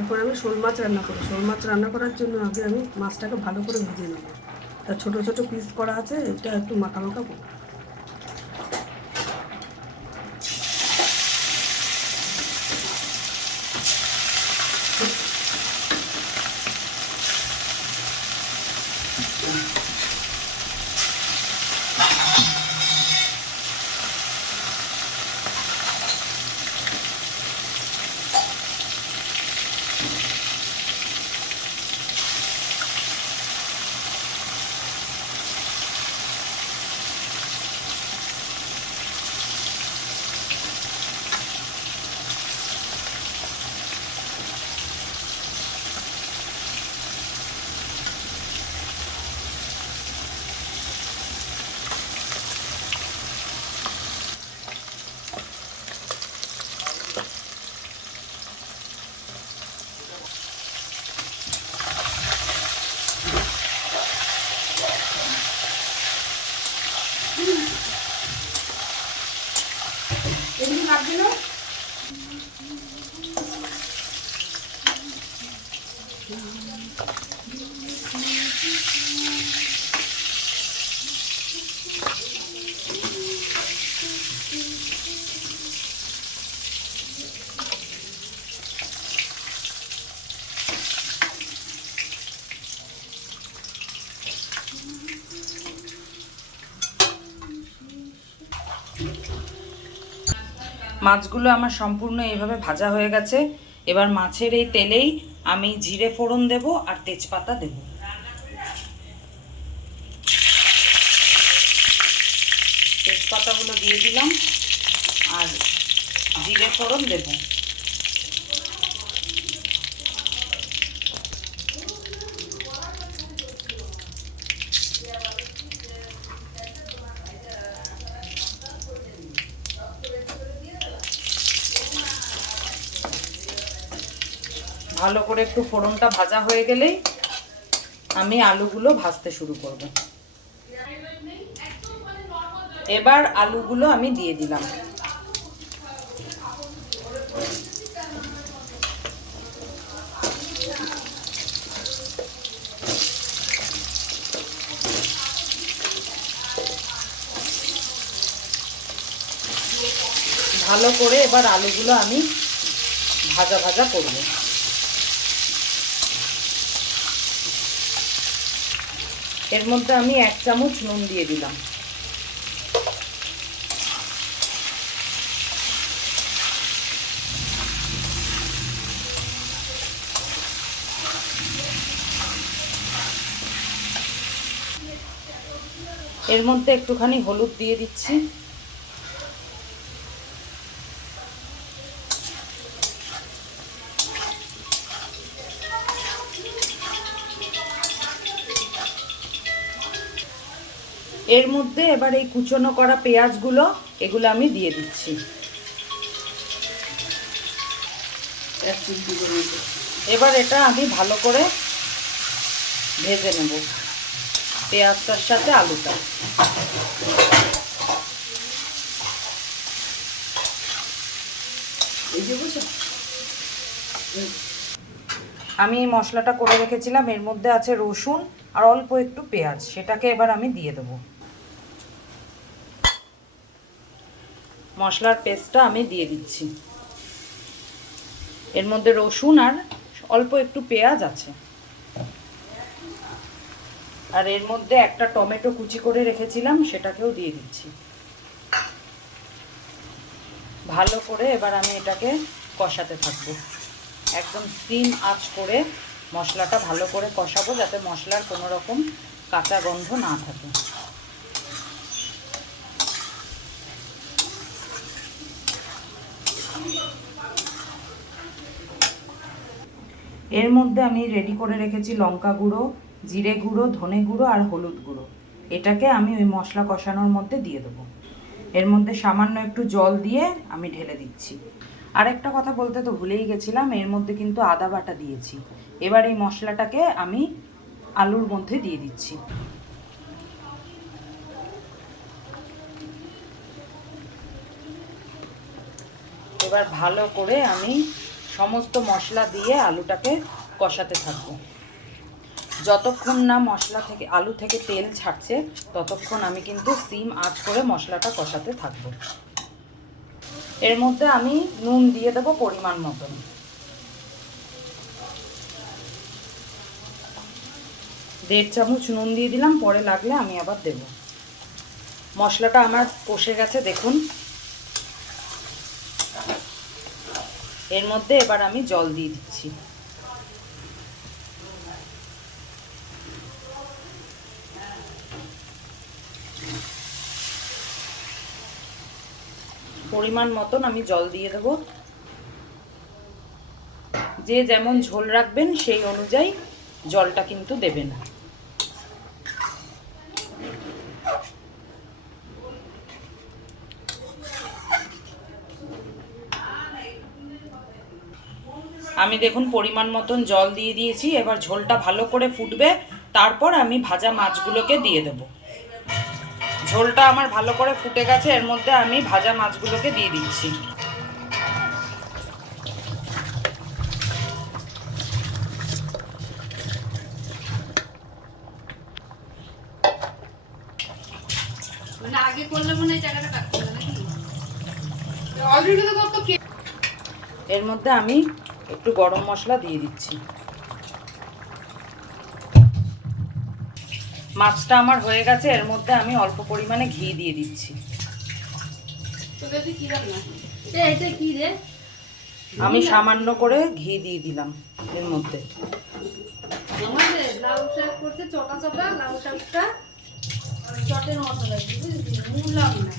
এখন আমি শোল মাছ রান্না করি। শোল মাছ রান্না করার জন্য আগে আমি মাছটাকে ভালো করে ভেজে নেব। তা ছোটো ছোটো পিস করা আছে, এটা একটু মাখা মাখা করব। মাছগুলো আমার সম্পূর্ণ এইভাবে ভাজা হয়ে গেছে। এবার মাছের এই তেলেই আমি জিরে ফোড়ন দেব আর তেজপাতা দেব। তেজপাতাগুলো দিয়ে দিলাম আর জিরে ফোড়ন দেব। ভালো করে একটু ফোড়নটা ভাজা হয়ে গেলেই আমি আলুগুলো ভাজতে শুরু করব। এবার আলুগুলো আমি দিয়ে দিলাম। ভালো করে এবার আলুগুলো আমি ভাজা ভাজা করব। এর মধ্যে আমি এক চামচ নুন দিয়ে দিলাম। এর মধ্যে একটুখানি হলুদ দিয়ে দিচ্ছি। এর মধ্যে এবার এই কুচনো করা পেঁয়াজগুলো, এগুলো আমি দিয়ে দিচ্ছি। এবার এটা আমি ভালো করে ভেজে নেব, পেঁয়াজটার সাথে আলুটা। আমি মশলাটা করে রেখেছিলাম, এর মধ্যে আছে রসুন আর অল্প একটু পেঁয়াজ, সেটাকে এবার আমি দিয়ে দেবো। মশলার পেস্টটা আমি দিয়ে দিচ্ছি। এর মধ্যে রসুন আর অল্প একটু পেঁয়াজ আছে। আর এর মধ্যে একটা টমেটো কুচি করে রেখেছিলাম, সেটাকেও দিয়ে দিচ্ছি। ভালো করে এবার আমি এটাকে কষাতে থাকব। একদম সিম আঁচ করে মশলাটা ভালো করে কষাবো, যাতে মশলার কোনো রকম কাঁচা গন্ধ না থাকে। এর মধ্যে আমি রেডি করে রেখেছি লঙ্কা গুঁড়ো, জিরে গুঁড়ো, ধনে গুঁড়ো আর হলুদ গুঁড়ো। এটাকে আমি ওই মশলা কষানোর মধ্যে দিয়ে দেবো। এর মধ্যে সামান্য একটু জল দিয়ে আমি ঢেলে দিচ্ছি। আর একটা কথা বলতে তো ভুলেই গেছিলাম, এর মধ্যে কিন্তু আদা বাটা দিয়েছি। এবার এই মশলাটাকে আমি আলুর মধ্যে দিয়ে দিচ্ছি। এবার ভালো করে আমি সমস্ত মশলা দিয়ে আলুটাকে কষাতে থাকব। যতক্ষণ না মশলা থেকে, আলু থেকে তেল ছাড়ছে, ততক্ষণ আমি কিন্তু সিম আঁচ করে মশলাটা কষাতে থাকব। এর মধ্যে আমি নুন দিয়ে দেবো পরিমাণ মতন। দেড় চামচ নুন দিয়ে দিলাম, পরে লাগলে আমি আবার দেব। মশলাটা আমার কষে গেছে, দেখুন। এর মধ্যে এবার আমি জল দিয়ে দিচ্ছি। পরিমাণ মতন আমি জল দিয়ে দেব। যে যেমন ঝোল রাখবেন সেই অনুযায়ী জলটা কিন্তু দেবেন। আমি দেখুন পরিমাণ মতন জল দিয়ে দিয়েছি এবার ঝোলটা ভালো করে ফুটবে তারপর আমি ভাজা মাছগুলোকে দিয়ে দেব। ঝোলটা আমার ভালো করে ফুটে গেছে এর মধ্যে আমি ভাজা মাছগুলোকে দিয়ে দিচ্ছি। মানে আগে করলে মনে হয় জায়গাটা কাটতে হবে নাকি? অলরেডি তো এর মধ্যে আমি একটু গরম মশলা দিয়ে দিচ্ছি। মাছটা আমার হয়ে গেছে এর মধ্যে আমি অল্প পরিমাণে ঘি দিয়ে দিচ্ছি। আমি সামান্য করে ঘি দিয়ে দিলাম এর মধ্যে। লাউ শাক করছে চটা চটা লাউ শাকটা চটের মতো লাগছে বুঝলি? মূল লাউ না